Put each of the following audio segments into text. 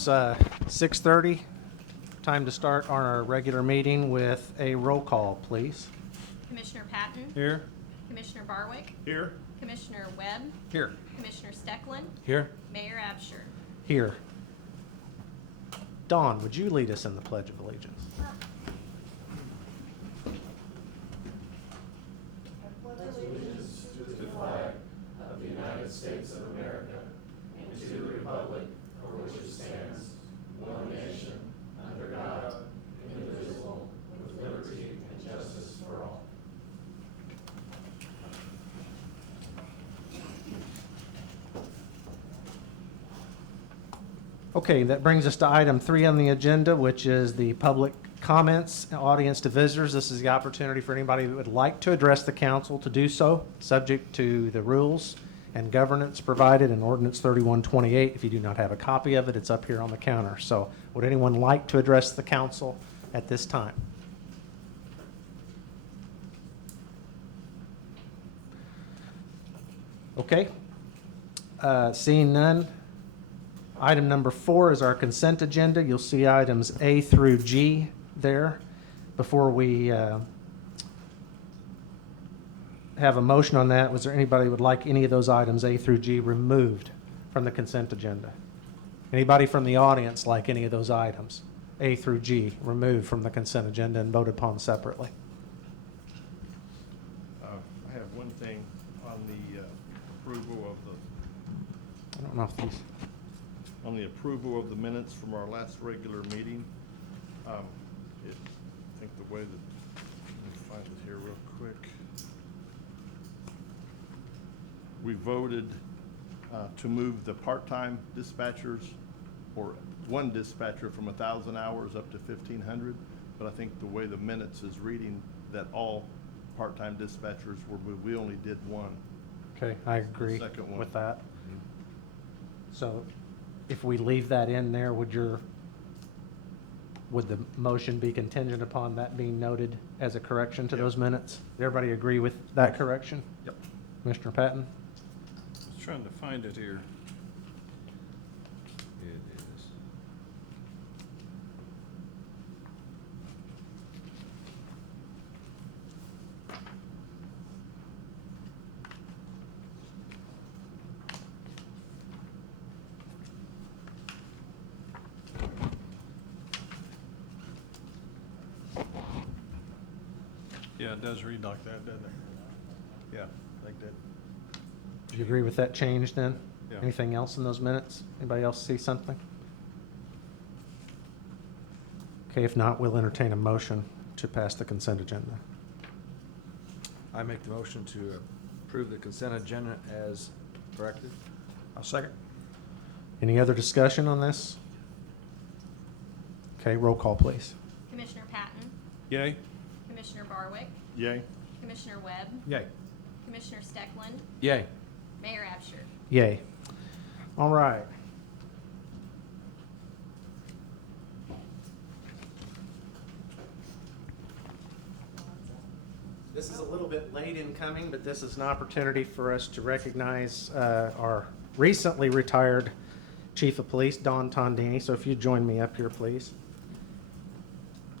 It's 6:30. Time to start our regular meeting with a roll call, please. Commissioner Patton. Here. Commissioner Barwick. Here. Commissioner Webb. Here. Commissioner Stecklin. Here. Mayor Absher. Here. Dawn, would you lead us in the Pledge of Allegiance? Okay, that brings us to item 3 on the agenda, which is the public comments, audience to visitors. This is the opportunity for anybody who would like to address the council to do so, subject to the rules and governance provided in Ordinance 3128. If you do not have a copy of it, it's up here on the counter. So would anyone like to address the council at this time? Okay. Seeing none. Item number 4 is our consent agenda. You'll see items A through G there. Before we have a motion on that, was there anybody who would like any of those items A through G removed from the consent agenda? Anybody from the audience like any of those items A through G removed from the consent agenda and voted upon separately? I have one thing on the approval of I don't know if these... on the approval of the minutes from our last regular meeting. I think the way that, let me find it here real quick. We voted to move the part-time dispatchers, or one dispatcher, from 1,000 hours up to 1,500. But I think the way the minutes is reading, that all part-time dispatchers were moved. We only did one. Okay, I agree Second one. with that. So if we leave that in there, would the motion be contingent upon that being noted as a correction to Yep. those minutes? Does everybody agree with that correction? Yep. Commissioner Patton? I was trying to find it here. It is. Yeah, it does read like that, doesn't it? Yeah, like that. Do you agree with that change then? Yeah. Anything else in those minutes? Anybody else see something? Okay, if not, we'll entertain a motion to pass the consent agenda. I make the motion to approve the consent agenda as corrected. I'll second. Any other discussion on this? Okay, roll call, please. Commissioner Patton. Yay? Commissioner Barwick. Yay. Commissioner Webb. Yay. Commissioner Stecklin. Yay. Mayor Absher. Yay. All right. This is a little bit late in coming, but this is an opportunity for us to recognize our recently retired Chief of Police, Don Tondini. So if you join me up here, please.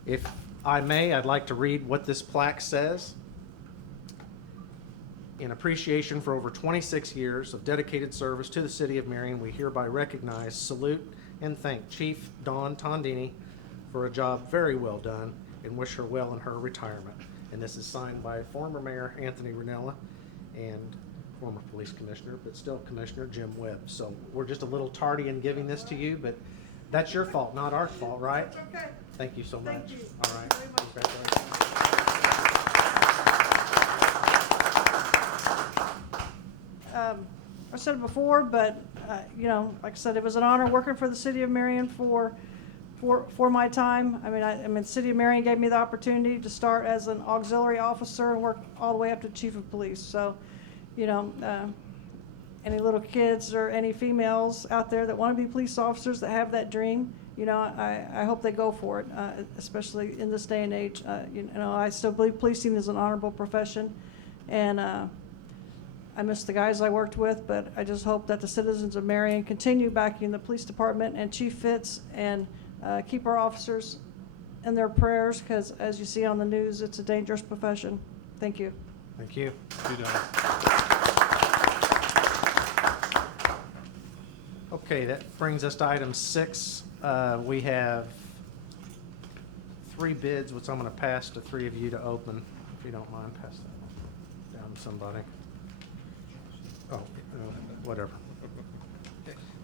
If I may, I'd like to read what this plaque says. In appreciation for over 26 years of dedicated service to the City of Marion, we hereby recognize, salute, and thank Chief Dawn Tondini for a job very well done and wish her well in her retirement. And this is signed by former Mayor Anthony Ranella and former Police Commissioner, but still Commissioner Jim Webb. So we're just a little tardy in giving this to you, but that's your fault, not our fault, right? Okay. Thank you so much. Thank you. All right. Thank you very much. Congratulations. I said it before, but, like I said, it was an honor working for the City of Marion for my time. I mean, City of Marion gave me the opportunity to start as an auxiliary officer and work all the way up to Chief of Police. So, any little kids or any females out there that want to be police officers that have that dream, I hope they go for it, especially in this day and age. I still believe policing is an honorable profession, and I miss the guys I worked with, but I just hope that the citizens of Marion continue backing the police department and Chief Fitz, and keep our officers in their prayers, because as you see on the news, it's a dangerous profession. Thank you. Thank you. Be done. Okay, that brings us to item 6. We have 3 bids, which I'm going to pass to 3 of you to open. If you don't mind, pass that down to somebody. Oh, whatever.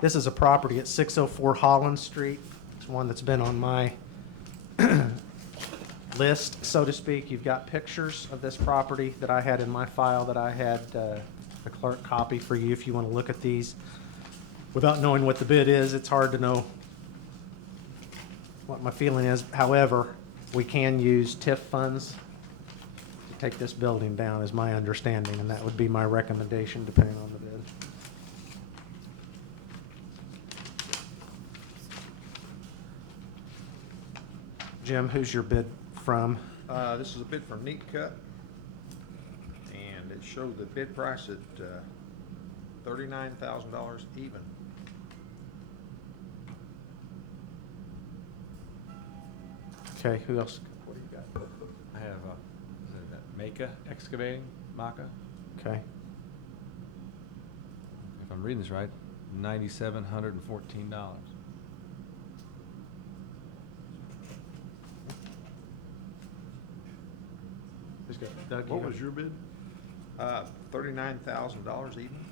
This is a property at 604 Holland Street. It's one that's been on my list, so to speak. You've got pictures of this property that I had in my file that I had the clerk copy for you if you want to look at these. Without knowing what the bid is, it's hard to know what my feeling is. However, we can use TIF funds to take this building down, is my understanding, and that would be my recommendation depending on the bid. Jim, who's your bid from? This is a bid from Neat Cut, and it showed the bid price at $39,000 even. Okay, who else? What do you got? I have, is it Maka Excavating, Maka? Okay, If I'm reading this right, $9,714. who's got, Doug? What you was got- your bid? $39,000 even.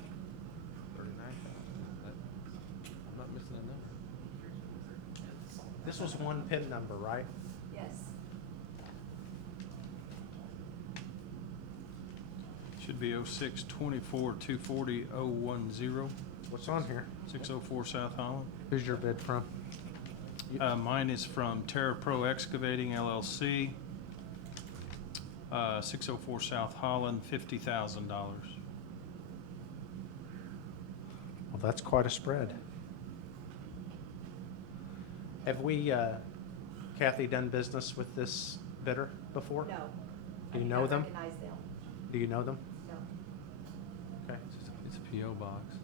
39,000. I'm not missing a number. This was one PIN number, right? Yes. Should be 06-24-240-010, What's on here? 604 South Holland. Who's your bid from? Mine is from Terra Pro Excavating LLC, 604 South Holland, $50,000. Well, that's quite a spread. Have we, Kathy, done business with this bidder before? No. Do you I know think I them? recognize them. Do you know them? No. Okay. It's a P.O. box.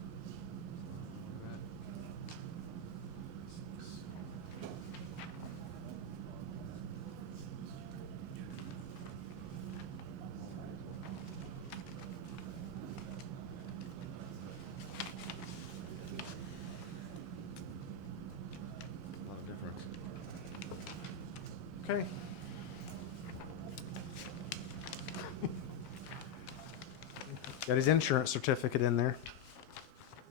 A lot of difference. Okay. Got his insurance certificate in there.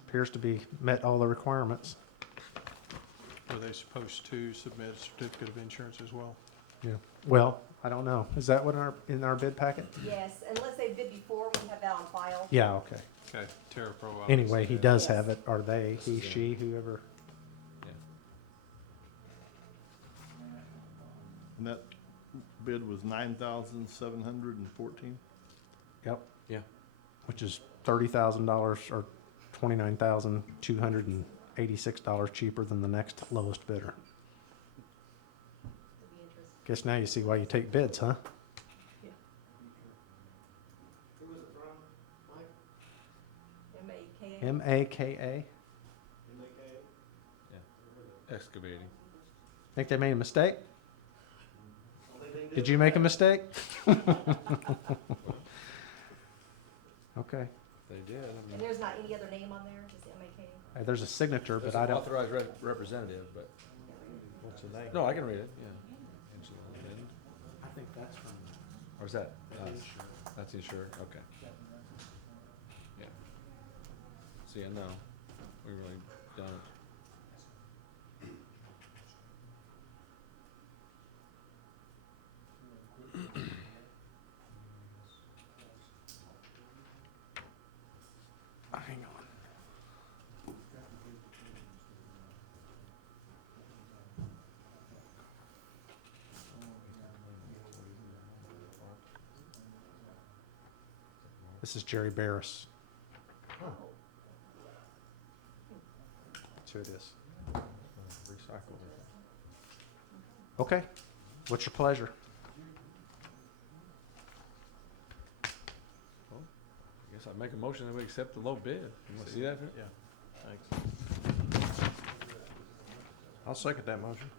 Appears to be met all the requirements. Were they supposed to submit a certificate of insurance as well? Yeah. Well, I don't know. Is that what in our bid packet? Yes, unless they bid before, we have that on file. Yeah, okay. Okay, Terra Pro. obviously Anyway, he did. does Yes. have it, or they, he, she, whoever. Yeah. And that bid was 9,714? Yep. Yeah. Which is $30,000 or $29,286 cheaper than the next lowest bidder. It'd be interesting. Guess now you see why you take bids, huh? Yeah. M-A-K-A. M-A-K-A? Yeah. Excavating. Think they made a mistake? Did you make a mistake? Okay. They did. And there's not any other name on there, just M-A-K? There's a signature, There's but I an don't. authorized representative, but. What's the name? No, I can read it, yeah. I think that's from. Or is that? That's the insurer, okay. Yeah. See, I know, we really don't. Hang on. This is Jerry Barris. That's who it is. Recycled. Okay. What's your pleasure? Well, I guess Guess I make a motion that we accept the low bid. You wanna see that? Yeah, thanks. I'll second that motion.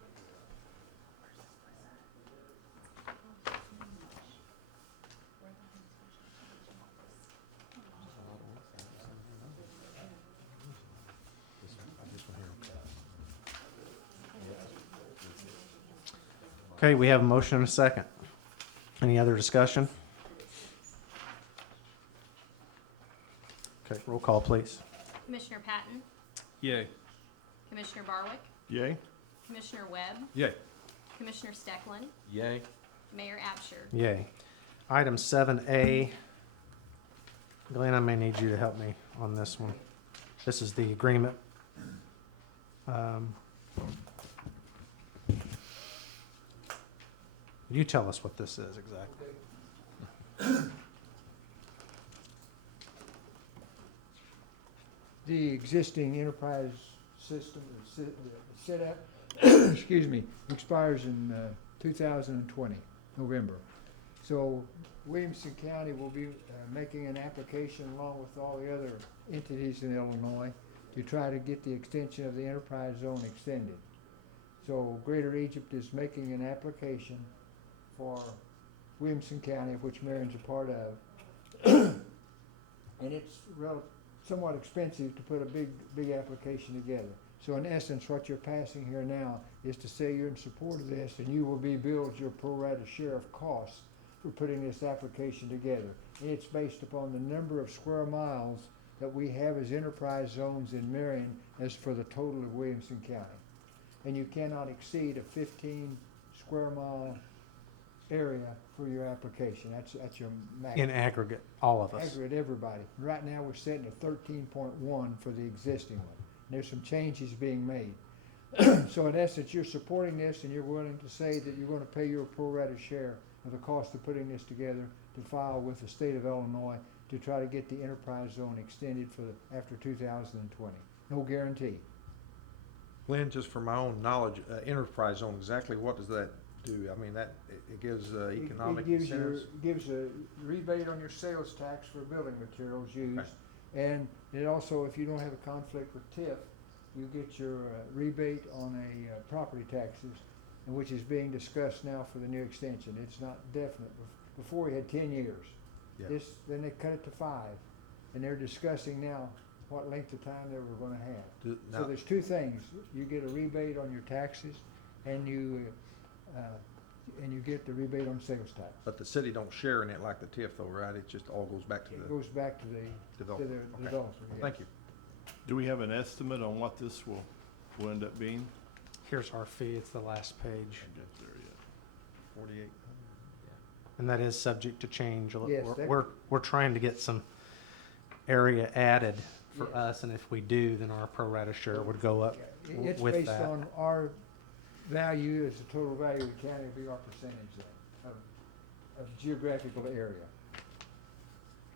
Okay, we have a motion and a second. Any other discussion? Okay, roll call, please. Commissioner Patton, Yay. Commissioner Barwick, Yay? Commissioner Webb, Yay. Commissioner Steckland, Yay. Mayor Absher. Yay. Item 7A. Glenn, I may need you to help me on this one. This is the agreement. You tell us what this is exactly. The existing enterprise system, setup, excuse me, expires in 2020, November. So Williamson County will be making an application along with all the other entities in Illinois to try to get the extension of the enterprise zone extended. So Greater Egypt is making an application for Williamson County, of which Marion's a part of. And it's somewhat expensive to put a big application together. So in essence, what you're passing here now is to say you're in support of this, and you will be billed your pro rata share of costs for putting this application together. And it's based upon the number of square miles that we have as enterprise zones in Marion as for the total of Williamson County. And you cannot exceed a 15 square mile area for your application. That's your max. In aggregate, all of us. Aggregate, everybody. Right now, we're setting at 13.1 for the existing one. And there's some changes being made. So in essence, you're supporting this, and you're willing to say that you're going to pay your pro rata share of the cost of putting this together to file with the state of Illinois to try to get the enterprise zone extended for after 2020. No guarantee. Glenn, just for my own knowledge, enterprise zone, exactly what does that do? I mean, it gives economic incentives? It gives a rebate on your sales tax for building materials used. Okay. And it also, if you don't have a conflict with TIF, you get your rebate on property taxes, and which is being discussed now for the new extension. It's not definite. Before we had 10 years. Yeah. Then they cut it to 5, and they're discussing now what length of time they were going to have. So Now, there's two things. You get a rebate on your taxes, and you get the rebate on sales tax. but the city don't share in it like the TIF though, right? It just all goes back to It the goes back to the developer. Okay. developer, yes. Thank you. Do we have an estimate on what this will end up being? Here's our fee. It's the last page. I get there yet. 48. And that is subject to change. Yes, We're trying to get some area added for Yes. us, and if we do, then our pro rata share would go up It's with based that. on our value as the total value of the county will be our percentage then of geographical area.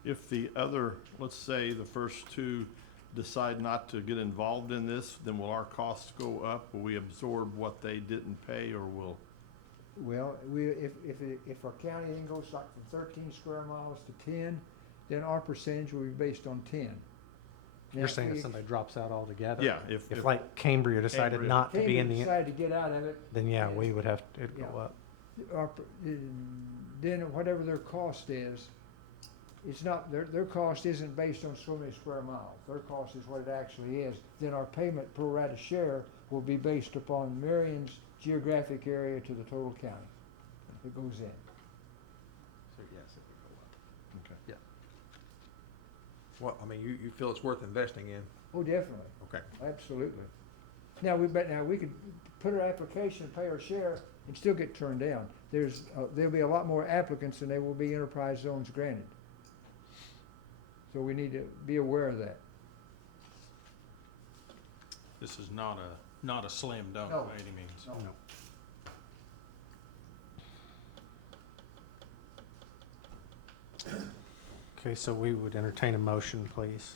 If the other, let's say the first two decide not to get involved in this, then will our costs go up? Will we absorb what they didn't pay, or will? Well, if our county then goes like from 13 square miles to 10, then our percentage will be based on 10. Now, You're saying if somebody drops out altogether? Yeah, if If like Cambria decided Cambria- not to be in Cambridge the, decided to get out of it, then yeah, we would have, it'd go Yeah. up. then whatever their cost is, it's not, their cost isn't based on so many square miles. Their cost is what it actually is. Then our payment pro rata share will be based upon Marion's geographic area to the total county. It goes in. So yes, it would go up. Okay. Yeah. Well, I mean, you feel it's worth investing in? Oh, definitely, Okay. absolutely. Now, we could put our application, pay our share, and still get turned down. There'll be a lot more applicants than there will be enterprise zones granted. So we need to be aware of that. This is not a slam dunk No. by any means. No. No. Okay, so we would entertain a motion, please.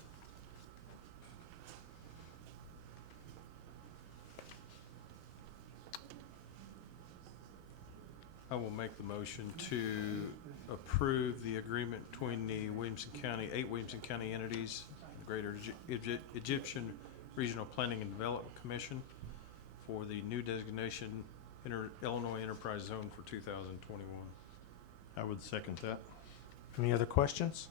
I will make the motion to approve the agreement between the Williamson County, 8 Williamson County entities, the Greater Egyptian Regional Planning and Development Commission for the new designation Illinois Enterprise Zone for 2021. I would second that. Any other questions?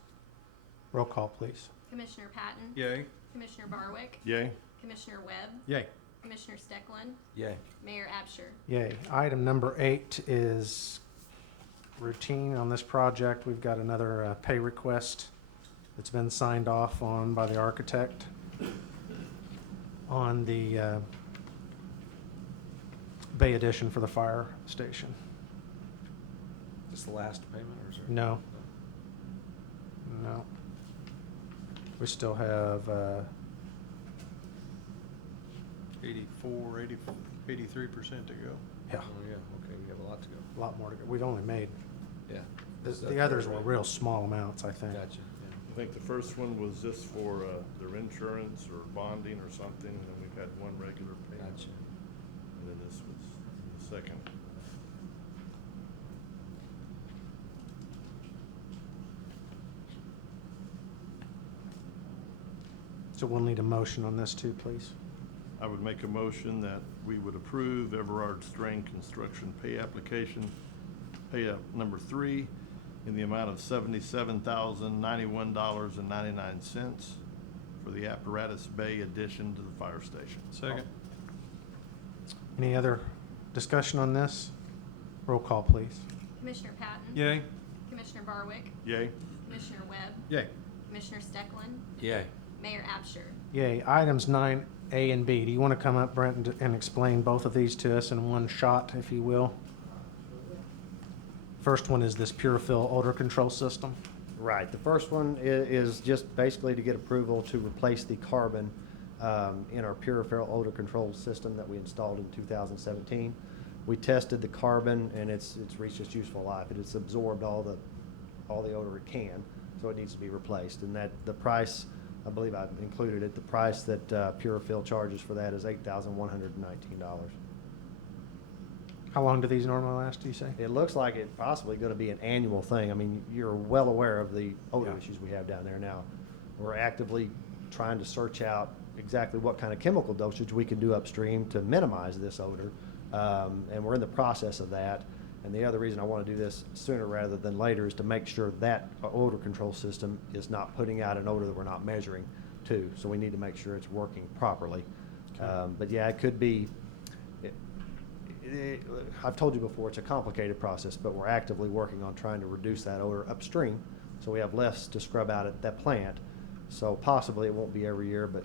Roll call, please. Commissioner Patton? Yay. Commissioner Barwick? Yay? Commissioner Webb? Yay. Commissioner Steckland? Yay. Mayor Absher? Yay. Item number 8 is routine on this project. We've got another pay request that's been signed off on by the architect on the bay addition for the fire station. Is this the last payment or is there? No. No. We still have, 84, 80, 83% to go. yeah, Oh, yeah, okay, we have a lot to go. a lot more to go. We've only made, Yeah. the others were real small amounts, I think. Gotcha, I think the first one was just for their insurance or bonding or something, and then we've had one regular yeah, payment. gotcha. And then this was the second. So we'll need a motion on this too, please. I would make a motion that we would approve Everard Strain Construction pay application, pay up number 3, in the amount of $77,091.99 for the apparatus bay addition to the fire station. Second. Any other discussion on this? Roll call, please. Commissioner Patton? Yay. Commissioner Barwick? Yay? Commissioner Webb? Yay. Commissioner Steckland? Yay. Mayor Absher? Yay. Items 9A and B. Do you want to come up, Brent, and explain both of these to us in one shot, if you will? First one is this Pure-Fill odor control system. Right, the first one is just basically to get approval to replace the carbon in our Pure-Fill odor control system that we installed in 2017. We tested the carbon and it's reached its useful life. It's absorbed all the odor it can, so it needs to be replaced. And that the price, I believe I included it, the price that Pure-Fill charges for that is $8,119. How long do these normally last, do you say? It looks like it's possibly going to be an annual thing. I mean, you're well aware of the odor Yeah. issues we have down there now. We're actively trying to search out exactly what kind of chemical dosage we can do upstream to minimize this odor. And we're in the process of that. And the other reason I want to do this sooner rather than later is to make sure that odor control system is not putting out an odor that we're not measuring too. So we need to make sure it's working properly. Okay. But yeah, it could be, I've told you before, it's a complicated process, but we're actively working on trying to reduce that odor upstream so we have less to scrub out at that plant. So possibly it won't be every year, but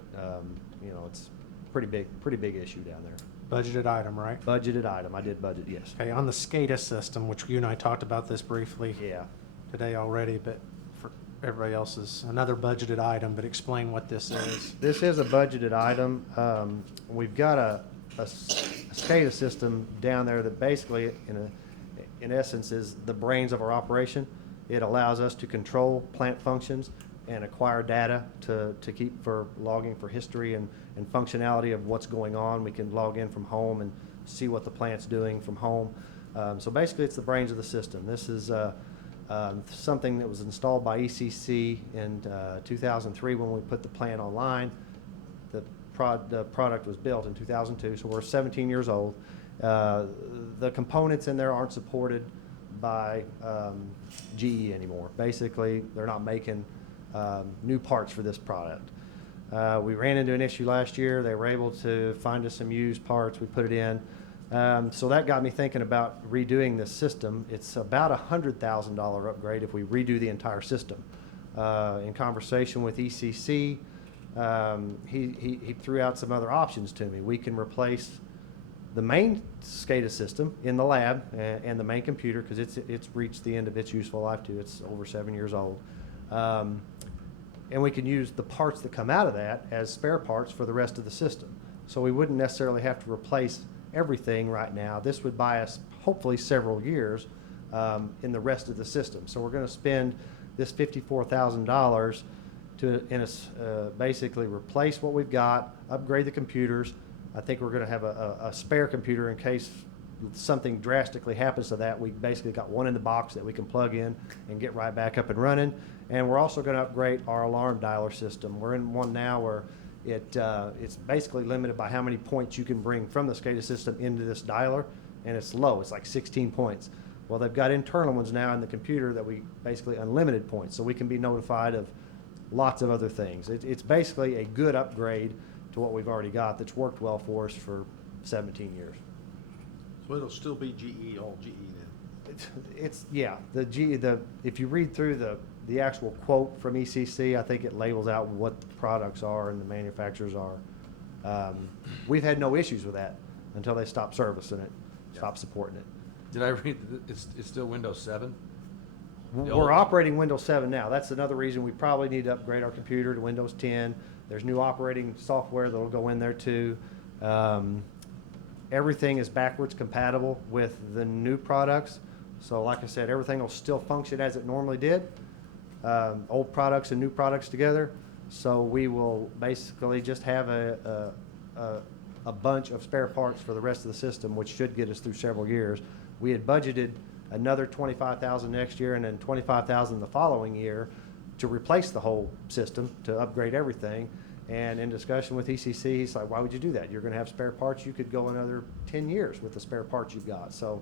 you know, it's pretty big issue down there. Budgeted item, right? Budgeted item, I did budget, yes. Okay, on the SCADA system, which you and I talked about this briefly Yeah. today already, but for everybody else is another budgeted item, but explain what this is. This is a budgeted item. We've got a SCADA system down there that basically, in essence, is the brains of our operation. It allows us to control plant functions and acquire data to keep for logging for history and functionality of what's going on. We can log in from home and see what the plant's doing from home. So basically, it's the brains of the system. This is something that was installed by ECC in 2003 when we put the plant online. The product was built in 2002, so we're 17 years old. The components in there aren't supported by GE anymore. Basically, they're not making new parts for this product. We ran into an issue last year. They were able to find us some used parts. We put it in. So that got me thinking about redoing this system. It's about a $100,000 upgrade if we redo the entire system. In conversation with ECC, he threw out some other options to me. We can replace the main SCADA system in the lab and the main computer because it's reached the end of its useful life too. It's over 7 years old. And we can use the parts that come out of that as spare parts for the rest of the system. So we wouldn't necessarily have to replace everything right now. This would buy us hopefully several years in the rest of the system. So we're going to spend this $54,000 to basically replace what we've got, upgrade the computers. I think we're going to have a spare computer in case something drastically happens to that, we basically got one in the box that we can plug in and get right back up and running. And we're also going to upgrade our alarm dialer system. We're in one now where it's basically limited by how many points you can bring from the SCADA system into this dialer, and it's low. It's like 16 points. Well, they've got internal ones now in the computer that we basically unlimited points, so we can be notified of lots of other things. It's basically a good upgrade to what we've already got that's worked well for us for 17 years. So it'll still be GE, all GE then? It's yeah, if you read through the actual quote from ECC, I think it labels out what the products are and the manufacturers are. We've had no issues with that until they stopped servicing it, stopped supporting it. Did I read that it's still Windows 7? We're operating Windows 7 now. That's another reason we probably need to upgrade our computer to Windows 10. There's new operating software that'll go in there too. Everything is backwards compatible with the new products. So like I said, everything will still function as it normally did. Old products and new products together. So we will basically just have a bunch of spare parts for the rest of the system, which should get us through several years. We had budgeted another $25,000 next year and then $25,000 the following year to replace the whole system, to upgrade everything. And in discussion with ECC, he's like, why would you do that? You're going to have spare parts. You could go another 10 years with the spare parts you've got. So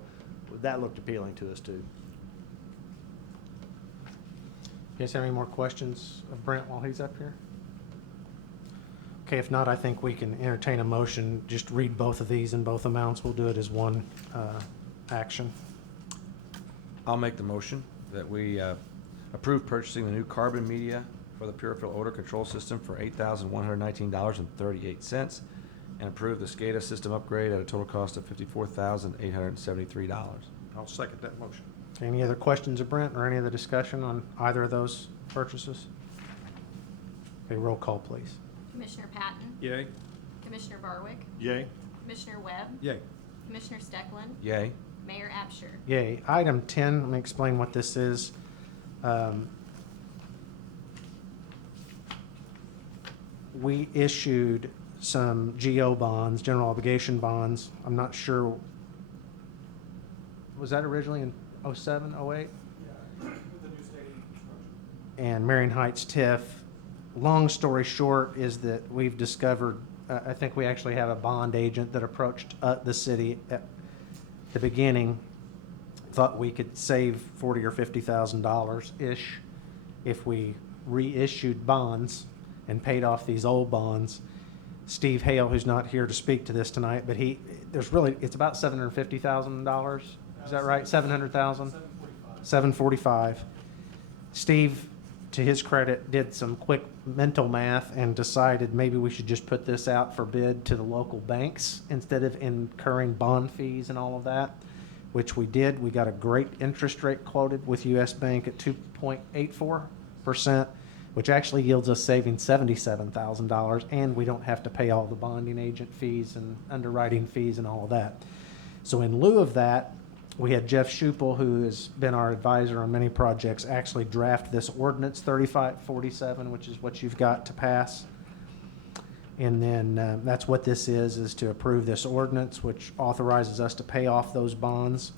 that looked appealing to us too. You guys have any more questions of Brent while he's up here? Okay, if not, I think we can entertain a motion. Just read both of these in both amounts. We'll do it as one action. I'll make the motion that we approve purchasing the new carbon media for the peripheral odor control system for $8,119.38 and approve the SCADA system upgrade at a total cost of $54,873. I'll second that motion. Any other questions of Brent or any other discussion on either of those purchases? Okay, roll call, please. Commissioner Patton? Yay. Commissioner Barwick? Yay? Commissioner Webb? Yay. Commissioner Steckland? Yay. Mayor Absher? Yay. Item 10, let me explain what this is. We issued some GO bonds, general obligation bonds. I'm not sure, was that originally in 07, 08? And Marion Heights TIF. Long story short is that we've discovered, I think we actually have a bond agent that approached the city at the beginning, thought we could save $40,000 or $50,000-ish if we reissued bonds and paid off these old bonds. Steve Hale, who's not here to speak to this tonight, but it's about $750,000. Is that right? 700,000? 745. Steve, to his credit, did some quick mental math and decided maybe we should just put this out for bid to the local banks instead of incurring bond fees and all of that, which we did. We got a great interest rate quoted with U.S. Bank at 2.84%, which actually yields us saving $77,000, and we don't have to pay all the bonding agent fees and underwriting fees and all of that. So in lieu of that, we had Jeff Schupel, who has been our advisor on many projects, actually draft this ordinance 3547, which is what you've got to pass. And then that's what this is to approve this ordinance, which authorizes us to pay off those bonds.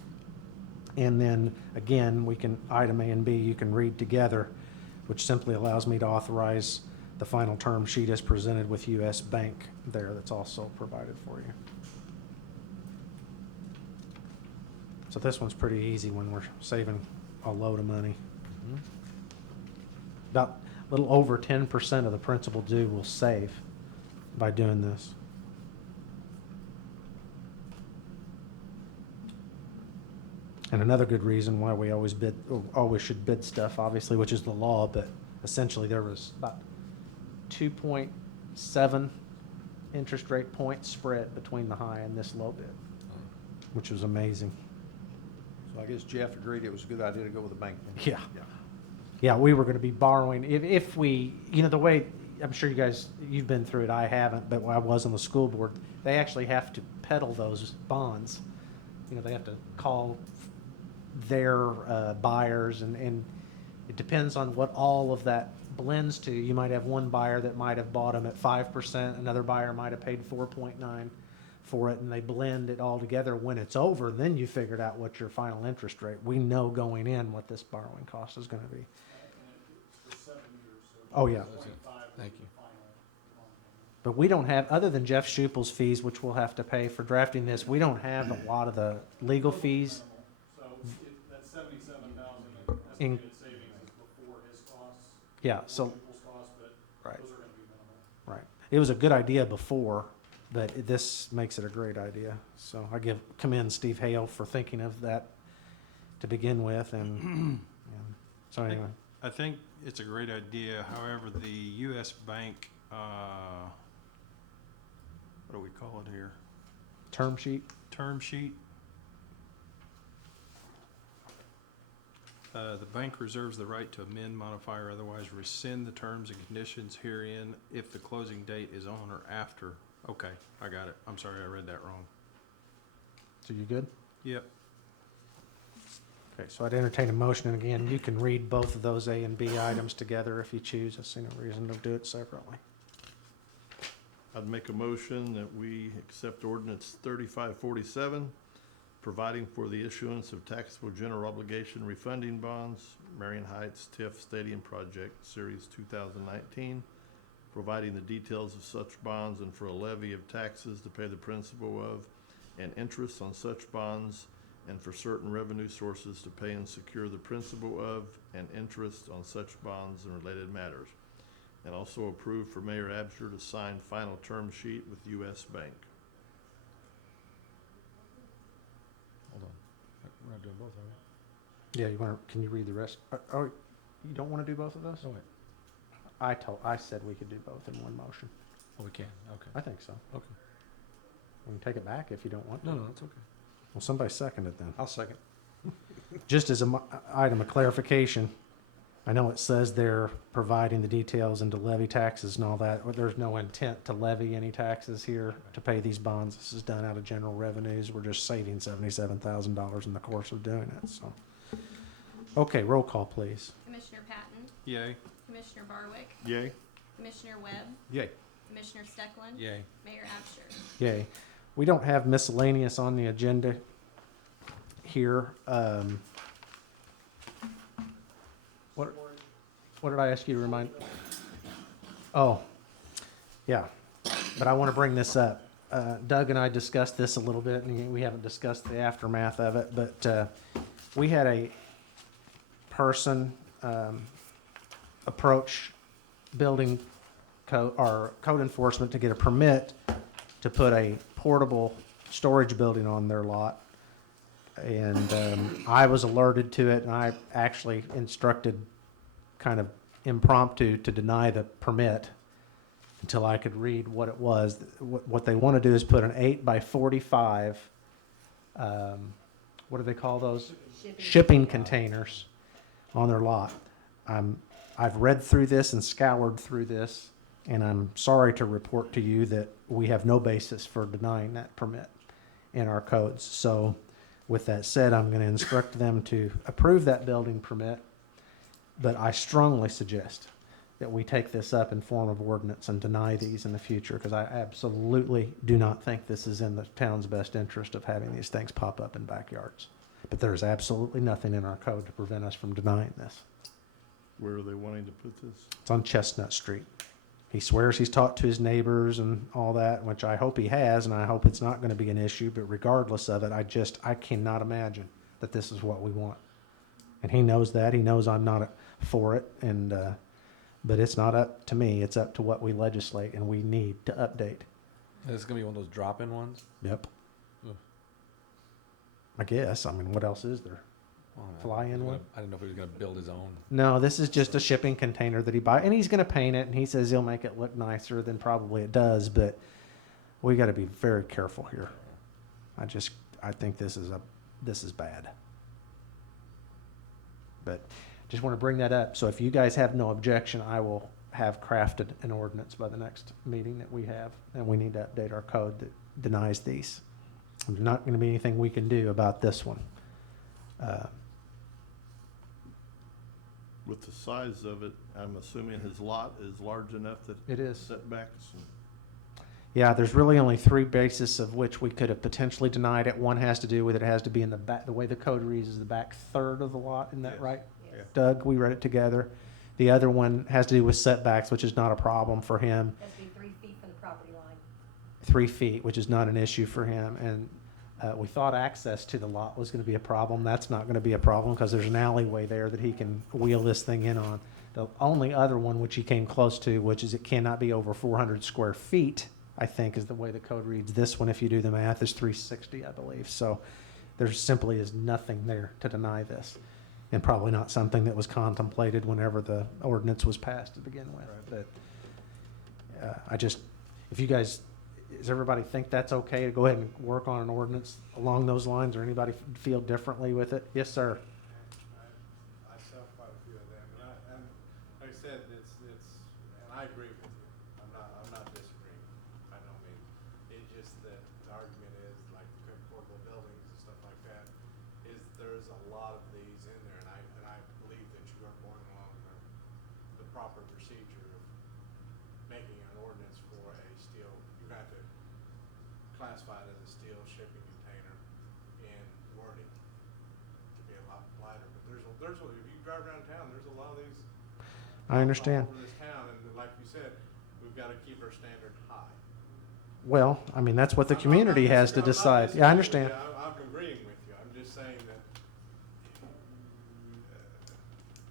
And then, again, we can, item A and B, you can read together, which simply allows me to authorize the final term sheet as presented with U.S. Bank there. That's also provided for you. So this one's pretty easy when we're saving a load of money. About a little over 10% of the principal due we'll save by doing this. And another good reason why we always should bid stuff, obviously, which is the law, but essentially there was about 2.7 interest rate points spread between the high and this low bid, which was amazing. So I guess Jeff agreed it was a good idea to go with the bank then? Yeah. Yeah, we were going to be borrowing, if we, the way, I'm sure you've been through it, I haven't, but when I was on the school board, they actually have to peddle those bonds. They have to call their buyers, and it depends on what all of that blends to. You might have one buyer that might have bought them at 5%, another buyer might have paid 4.9, for it, and they blend it all together. When it's over, then you figured out what your final interest rate. We know going in what this borrowing cost is gonna be. Oh, yeah. Thank you. But we don't have, other than Jeff Schupel's fees, which we'll have to pay for drafting this, we don't have a lot of the legal fees. So that 77,000 In- estimated savings is before his costs, Yeah, so, people's costs, but right, those are gonna be minimal. right. It was a good idea before, but this makes it a great idea. So I commend Steve Hale for thinking of that to begin with, and so anyway. I think it's a great idea. However, the U.S. Bank, what do we call it here? Term sheet? Term sheet. The bank reserves the right to amend, modify, or otherwise rescind the terms and conditions herein if the closing date is on or after. Okay, I got it. I'm sorry, I read that wrong. So you good? Yep. Okay, so I'd entertain a motion, and again, you can read both of those A and B items together if you choose. I see no reason to do it separately. I'd make a motion that we accept ordinance 3547, providing for the issuance of taxable general obligation refunding bonds, Marion Heights TIF Stadium Project, Series 2019, providing the details of such bonds and for a levy of taxes to pay the principal of and interest on such bonds, and for certain revenue sources to pay and secure the principal of and interest on such bonds and related matters. And also approve for Mayor Absher to sign final term sheet with U.S. Bank. Hold on. We're not doing both, are we? Yeah, can you read the rest? Oh, you don't want to do both of those? Oh, wait. I said we could do both in one motion. Oh, we can. Okay. I think so. Okay. We can take it back if you don't want to. No, that's okay. Well, somebody second it then. I'll second. Just as an item of clarification, I know it says they're providing the details and to levy taxes and all that, but there's no intent to levy any taxes here to pay these bonds. This is done out of general revenues. We're just saving $77,000 in the course of doing it, so. Okay, roll call, please. Commissioner Patton, Yay. Commissioner Barwick, Yay? Commissioner Webb, Yay. Commissioner Steckland, Yay. Mayor Absher. Yay. We don't have miscellaneous on the agenda here. What did I ask you to remind? Oh, yeah, but I want to bring this up. Doug and I discussed this a little bit, and we haven't discussed the aftermath of it, but we had a person approach building code enforcement to get a permit to put a portable storage building on their lot. And I was alerted to it, and I actually instructed kind of impromptu to deny the permit until I could read what it was. What they want to do is put an 8x45, what do they call those? Shipping containers on their lot. I've read through this and scoured through this, and I'm sorry to report to you that we have no basis for denying that permit in our codes. So with that said, I'm going to instruct them to approve that building permit, but I strongly suggest that we take this up in form of ordinance and deny these in the future, because I absolutely do not think this is in the town's best interest of having these things pop up in backyards. But there is absolutely nothing in our code to prevent us from denying this. Where are they wanting to put this? It's on Chestnut Street. He swears he's talked to his neighbors and all that, which I hope he has, and I hope it's not going to be an issue. But regardless of it, I cannot imagine that this is what we want. And he knows that. He knows I'm not for it. And but it's not up to me. It's up to what we legislate, and we need to update. This is gonna be one of those drop-in ones? Yep. Ugh. I guess. I mean, what else is there? Oh, Fly-in one? I didn't know if he was gonna build his own. No, this is just a shipping container that he buys, and he's going to paint it, and he says he'll make it look nicer than probably it does, but we got to be very careful here. I think this is bad. But just want to bring that up. So if you guys have no objection, I will have crafted an ordinance by the next meeting that we have, and we need to update our code that denies these. There's not going to be anything we can do about this one. With the size of it, I'm assuming his lot is large enough that It is. setbacks. Yeah, there's really only three bases of which we could have potentially denied it. One has to do with it has to be in the back, the way the code reads is the back third of the lot, isn't that Yes. right? Yes. Doug, we read it together. The other one has to do with setbacks, which is not a problem for him. Has to be 3 feet from the property line. 3 feet, which is not an issue for him. And we thought access to the lot was going to be a problem. That's not going to be a problem because there's an alleyway there that he can wheel this thing in on. The only other one which he came close to, which is it cannot be over 400 square feet, I think is the way the code reads. This one, if you do the math, is 360, I believe. So there simply is nothing there to deny this. And probably not something that was contemplated whenever the ordinance was passed to begin with. But if you guys, does everybody think that's okay to go ahead and work on an ordinance along those lines, or anybody feel differently with it? Yes, sir. I saw quite a few of them, and like I said, and I agree with you. I'm not disagreeing by no means. It's just that the argument is like the portable buildings and stuff like that, is there's a lot of these in there, and I believe that you are going along the proper procedure of making an ordinance for a steel, you have to classify it as a steel shipping container in wording to be a lot lighter, but if you drive around town, there's a lot of these. I understand. All over this town, and like you said, we've got to keep our standard high. Well, I mean, that's what the I'm not community has to disagreeing- decide. Yeah, I I'm not understand. disagreeing with you. I'm agreeing with you. I'm just saying that,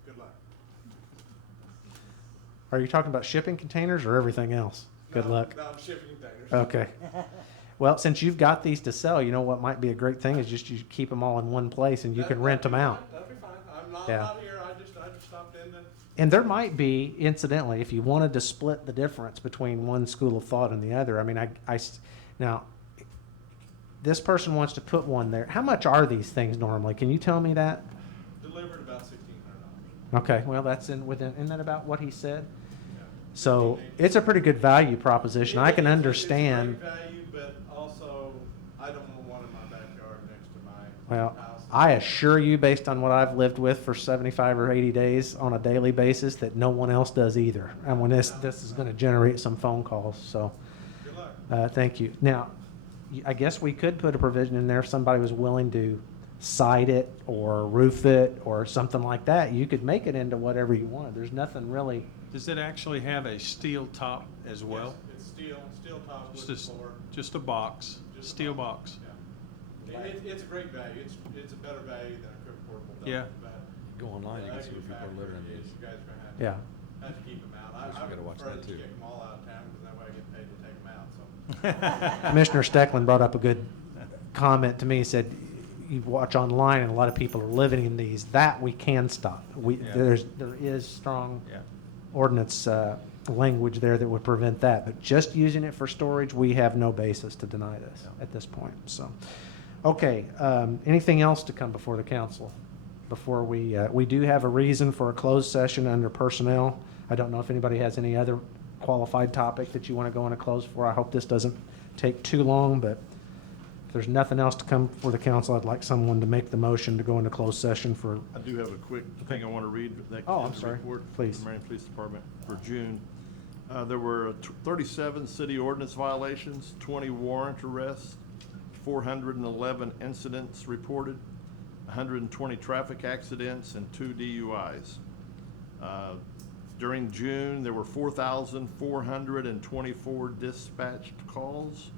good luck. Are you talking about shipping containers or everything else? Good No, luck. No, I'm shipping containers. Okay. Well, since you've got these to sell, you know what might be a great thing is just you keep them all in one place and you can rent them out. That'd be fine. I'm Yeah. not here. I just stopped in to. And there might be, incidentally, if you wanted to split the difference between one school of thought and the other, I mean, now, this person wants to put one there. How much are these things normally? Can you tell me that? Delivered about $1,600. Okay, well, that's isn't that about what he said? Yeah. So it's a pretty good value proposition. I can understand. It's a great value, but also I don't want one in my backyard next to my Well, house. I assure you, based on what I've lived with for 75 or 80 days on a daily basis, that no one else does either. And when this is going to generate some phone calls, so Good luck. thank you. Now, I guess we could put a provision in there if somebody was willing to side it or roof it or something like that. You could make it into whatever you wanted. There's nothing really. Does it actually have a steel top as well? Yes, it's steel top Just wood a, floor. just a box, Just a steel box. box? Yeah. It's a great value. It's a better value than a quick portable building. Yeah. But Go online, you the can see what people are living in factor is these. You guys are gonna Yeah. have to keep them out. Yes, we I gotta watch prefer that that you too. get them all out of town, because that way I get paid to take them out, so. Commissioner Steckland brought up a good comment to me. He said, you watch online and a lot of people are living in these. That we can stop. Yeah. There is strong Yeah. ordinance language there that would prevent that. But just using it for storage, we have no basis to deny this at this point. So, okay, anything else to come before the council? Before we do have a reason for a closed session under personnel. I don't know if anybody has any other qualified topic that you want to go into close for. I hope this doesn't take too long, but if there's nothing else to come before the council, I'd like someone to make the motion to go into closed session for, I do have a quick thing I want to read. That Oh, I'm is the sorry. report Please. from the Marion Police Department for June. There were 37 city ordinance violations, 20 warrant arrests, 411 incidents reported, 120 traffic accidents, and 2 DUIs. During June, there were 4,424 dispatched calls,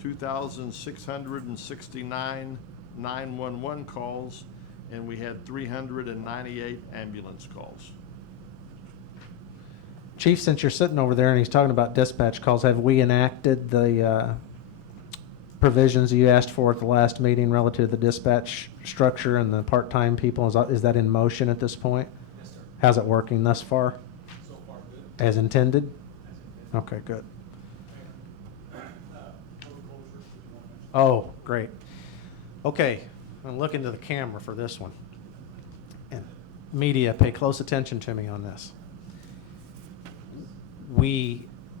2,669 911 calls, and we had 398 ambulance calls. Chief, since you're sitting over there and he's talking about dispatch calls, have we enacted the provisions you asked for at the last meeting relative to the dispatch structure and the part-time people? Is that in motion at this point? Yes, sir. How's it working thus far? So far, good. As intended? As intended. Okay, good. Road closures, we want to mention. Oh, great. Okay, I'm looking to the camera for this one. And media, pay close attention to me on this.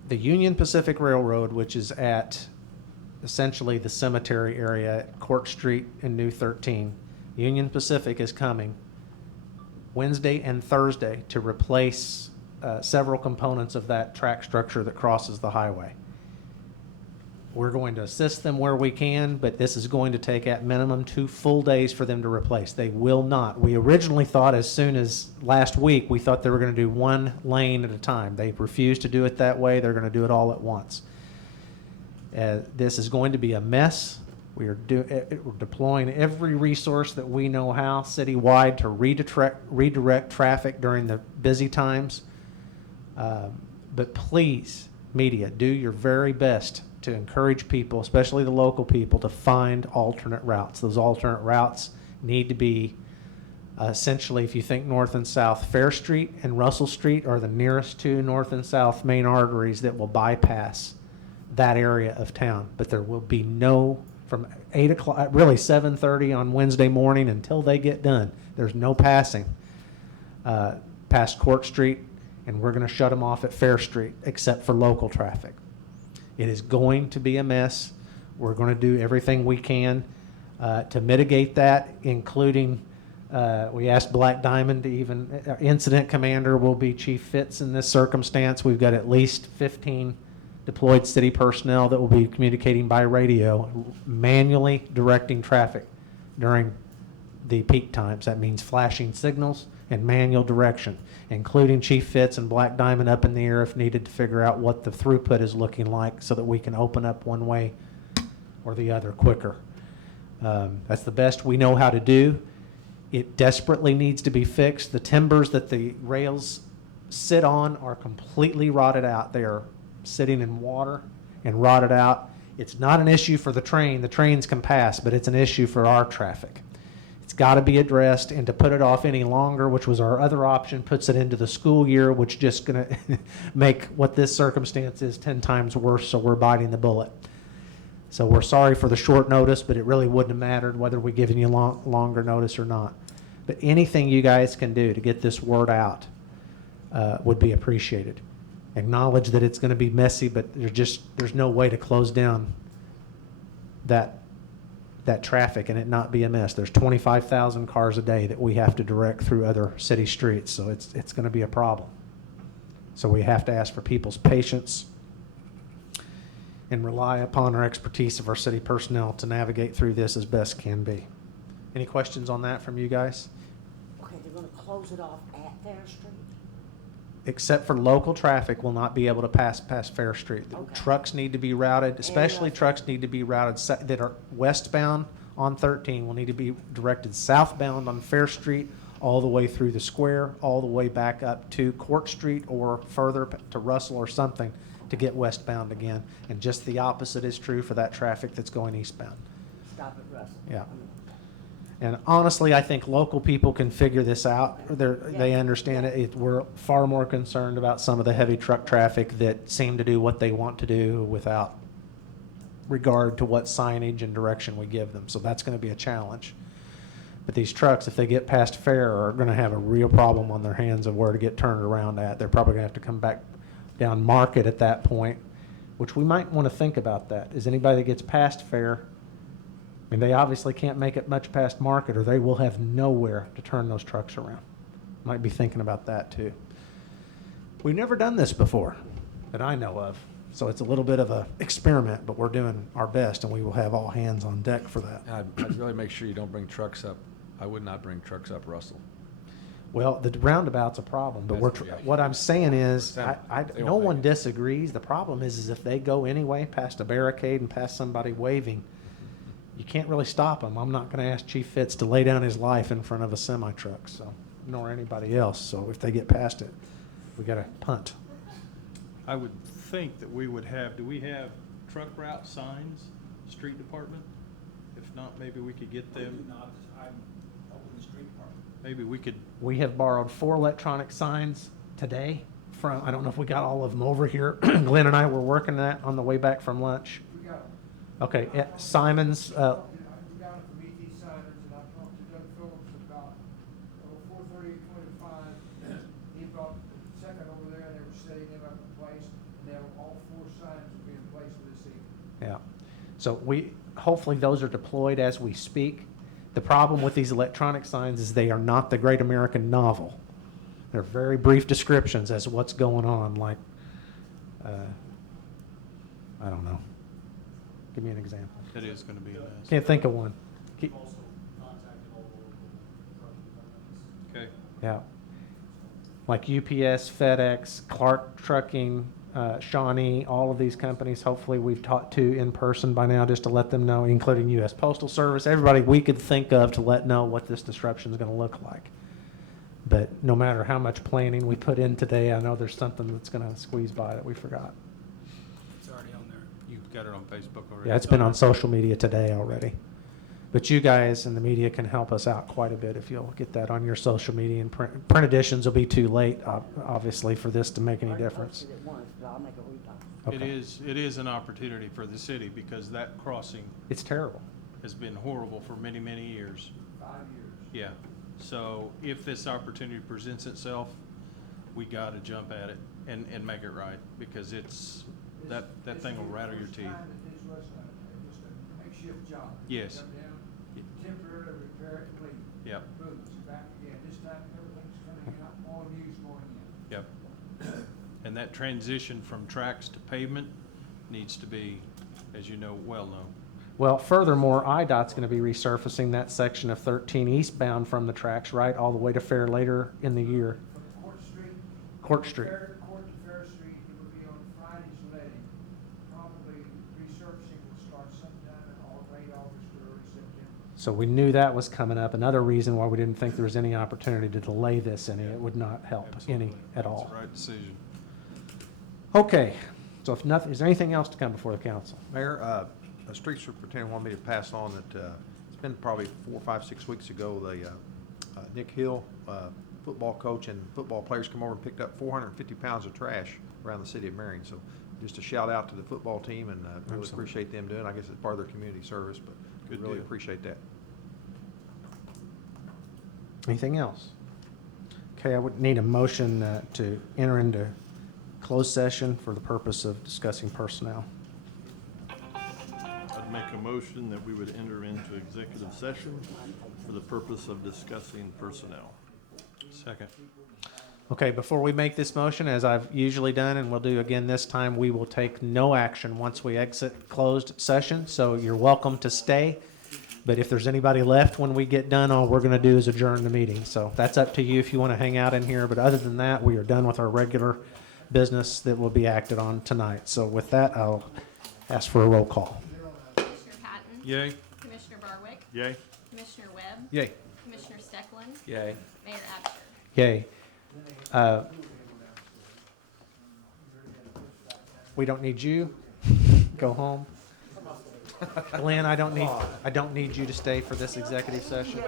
The Union Pacific Railroad, which is at essentially the cemetery area at Court Street and New 13, Union Pacific is coming Wednesday and Thursday to replace several components of that track structure that crosses the highway. We're going to assist them where we can, but this is going to take at minimum 2 full days for them to replace. They will not. We originally thought as soon as last week, we thought they were going to do 1 lane at a time. They refused to do it that way. They're going to do it all at once. This is going to be a mess. We're deploying every resource that we know how citywide to redirect traffic during the busy times. But please, media, do your very best to encourage people, especially the local people, to find alternate routes. Those alternate routes need to be essentially, if you think north and south, Fair Street and Russell Street are the nearest 2 north and south main arteries that will bypass that area of town. But there will be no, from 8 o'clock, really 7:30 on Wednesday morning until they get done, there's no passing past Court Street, and we're going to shut them off at Fair Street except for local traffic. It is going to be a mess. We're going to do everything we can to mitigate that, including we asked Black Diamond to even, incident commander will be Chief Fitz in this circumstance. We've got at least 15 deployed city personnel that will be communicating by radio, manually directing traffic during the peak times. That means flashing signals and manual direction, including Chief Fitz and Black Diamond up in the air if needed to figure out what the throughput is looking like so that we can open up one way or the other quicker. That's the best we know how to do. It desperately needs to be fixed. The timbers that the rails sit on are completely rotted out. They are sitting in water and rotted out. It's not an issue for the train. The trains can pass, but it's an issue for our traffic. It's got to be addressed, and to put it off any longer, which was our other option, puts it into the school year, which just going to make what this circumstance is 10 times worse, so we're biting the bullet. So we're sorry for the short notice, but it really wouldn't have mattered whether we given you longer notice or not. But anything you guys can do to get this word out would be appreciated. Acknowledge that it's going to be messy, but there's no way to close down that traffic and it not be a mess. There's 25,000 cars a day that we have to direct through other city streets, so it's going to be a problem. So we have to ask for people's patience and rely upon our expertise of our city personnel to navigate through this as best can be. Any questions on that from you guys? Okay, they're gonna close it off at Fair Street? Except for local traffic will not be able to pass past Fair Street. The Okay. Trucks need to be routed, especially trucks need to be routed that are westbound on 13 will need to be directed southbound on Fair Street all the way through the square, all the way back up to Court Street or further to Russell or something to get westbound again. And just the opposite is true for that traffic that's going eastbound. Stop at Russell? Yeah. And honestly, I think local people can figure this out. They understand it. We're far more concerned about some of the heavy truck traffic that seem to do what they want to do without regard to what signage and direction we give them. So that's going to be a challenge. But these trucks, if they get past Fair, are going to have a real problem on their hands of where to get turned around at. They're probably going to have to come back down Market at that point, which we might want to think about that. Is anybody that gets past Fair, I mean, they obviously can't make it much past Market, or they will have nowhere to turn those trucks around. Might be thinking about that too. We've never done this before that I know of, so it's a little bit of an experiment, but we're doing our best, and we will have all hands on deck for that. I'd really make sure you don't bring trucks up. I would not bring trucks up Russell. Well, the roundabout's a problem, but what I'm saying is, no one disagrees. The problem is if they go anyway past a barricade and past somebody waving, you can't really stop them. I'm not going to ask Chief Fitz to lay down his life in front of a semi-truck, so, nor anybody else. So if they get past it, we got to punt. I would think that we would have, do we have truck route signs, street department? If not, maybe we could get them. I'm over the street department. Maybe we could, We have borrowed 4 electronic signs today from, I don't know if we got all of them over here. Glenn and I were working that on the way back from lunch. We got Okay, Simon's, I got it from ET Signers, and I talked to Doug Phillips about 4/30/25. He brought the second over there, and they were setting them up in place, and now all 4 signs will be in place for this evening. yeah. So hopefully those are deployed as we speak. The problem with these electronic signs is they are not the Great American Novel. They're very brief descriptions as to what's going on, like, I don't know. Give me an example. That is gonna be a mess. Can't think of one. Keep- Also contacted all the local trucking companies. Okay, Yeah. Like UPS, FedEx, Clark Trucking, Shawnee, all of these companies, hopefully we've talked to in person by now just to let them know, including US Postal Service, everybody we could think of to let know what this disruption is going to look like. But no matter how much planning we put in today, I know there's something that's going to squeeze by that we forgot. it's already on there. You've got it on Facebook already. Yeah, it's been on social media today already. But you guys in the media can help us out quite a bit if you'll get that on your social media. And print editions will be too late, obviously, for this to make any I already difference. posted it once, but I'll make a redone. It Okay. it is an opportunity for the city because that crossing It's terrible. has been horrible for many, many years. 5 years. Yeah, so if this opportunity presents itself, we gotta jump at it and make it right, because it's, that thing will rattle your teeth. This was just a makeshift job. Yes. Come down, temporarily repair it, leave. Yep, Boom, it's back again. This time everything's coming out, all news going in. yep. And that transition from tracks to pavement needs to be, as you know, well known. Well, furthermore, IDOT's going to be resurfacing that section of 13 eastbound from the tracks, right, all the way to Fair later in the year. From Court Street. Court Street. Court to Fair Street, it will be on Friday's letting. Probably resurfacing will start sometime in late August or early September. So we knew that was coming up. Another reason why we didn't think there was any opportunity to delay this any. It would not help any Absolutely. at all. That's the right decision. Okay, so if nothing, is there anything else to come before the council? Mayor, a street superintendent wanted me to pass on that, it's been probably 4, 5, 6 weeks ago, Nick Hill, football coach and football players come over and picked up 450 pounds of trash around the city of Marion. So just a shout out to the football team and really Absolutely. appreciate them doing it. I guess it's part of their community service, but we Good really deal. appreciate that. Anything else? Okay, I would need a motion to enter into closed session for the purpose of discussing personnel. I'd make a motion that we would enter into executive session for the purpose of discussing personnel. Second. Okay, before we make this motion, as I've usually done and will do again this time, we will take no action once we exit closed session. So you're welcome to stay. But if there's anybody left when we get done, all we're going to do is adjourn the meeting. So that's up to you if you want to hang out in here. But other than that, we are done with our regular business that will be acted on tonight. So with that, I'll ask for a roll call. Commissioner Patton. Yay. Commissioner Barwick. Yay? Commissioner Webb. Yay. Commissioner Steckland. Yay. Mayor Absher. Yay. We don't need you. Go home. Glenn, I don't need you to stay for this executive session.